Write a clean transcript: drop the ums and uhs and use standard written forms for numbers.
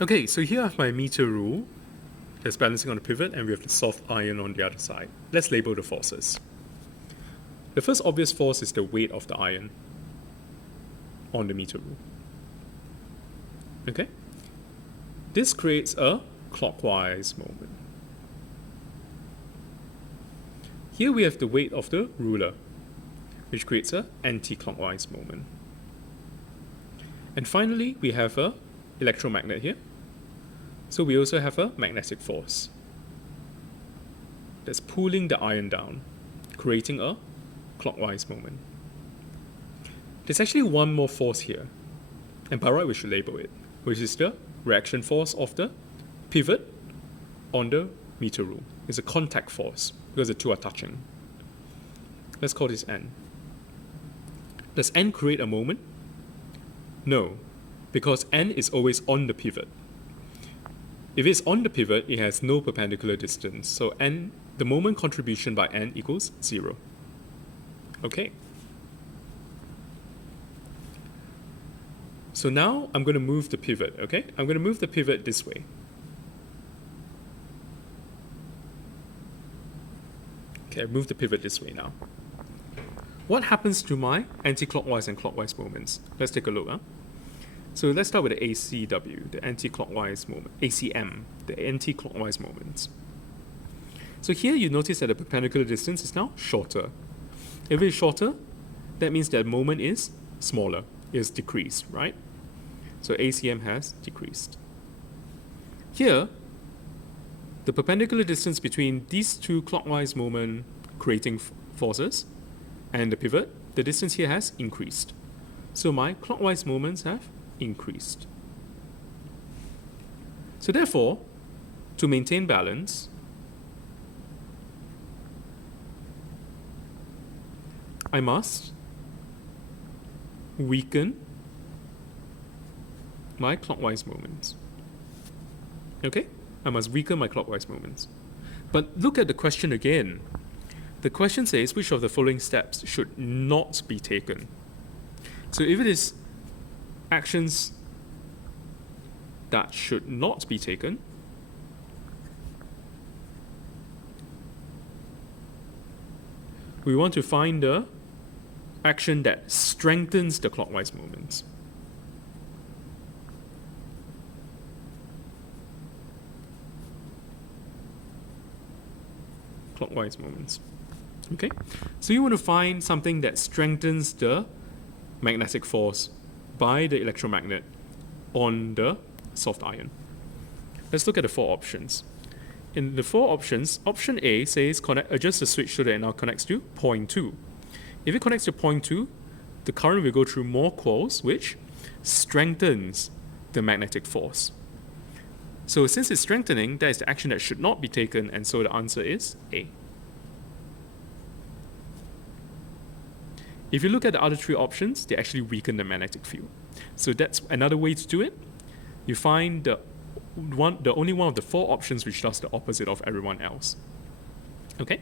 Okay, so here I have my meter rule. There's balancing on the pivot, and we have the soft iron on the other side. Let's label the forces. The first obvious force is the weight of the iron on the meter rule. Okay? This creates a clockwise moment. Here we have the weight of the ruler, which creates an anti-clockwise moment. And finally, we have an electromagnet here. So we also have a magnetic force that's pulling the iron down, creating a clockwise moment. There's actually one more force here, and by right we should label it, which is the reaction force of the pivot on the meter rule. It's a contact force because the two are touching. Let's call this N. Does N create a moment? No, because N is always on the pivot. If it's on the pivot, it has no perpendicular distance, so N, the moment contribution by N equals 0. Okay. So now I'm going to move the pivot, okay? I'm going to move the pivot this way. Okay, I've moved the pivot this way now. What happens to my anti-clockwise and clockwise moments? Let's take a look. So let's start with the ACW, the anti-clockwise moment, ACM, the anti-clockwise moments. So here you notice that the perpendicular distance is now shorter. If it's shorter, that means that moment is smaller, is decreased, right? So ACM has decreased. Here, the perpendicular distance between these two clockwise moment creating forces and the pivot, the distance here has increased. So my clockwise moments have increased. So therefore, to maintain balance, I must weaken my clockwise moments. Okay? I must weaken my clockwise moments. But look at the question again. The question says which of the following steps should not be taken. So if it is actions that should not be taken, we want to find the action that strengthens the clockwise moments. Clockwise moments. Okay? So you want to find something that strengthens the magnetic force by the electromagnet on the soft iron. Let's look at the 4 options. In the 4 options, option A says adjust the switch so that it now connects to 0.2. If it connects to 0.2, the current will go through more coils, which strengthens the magnetic force. So since it's strengthening, that is the action that should not be taken, and so the answer is A. If you look at the other 3 options, they actually weaken the magnetic field. So that's another way to do it. You find the only one of the 4 options which does the opposite of everyone else. Okay?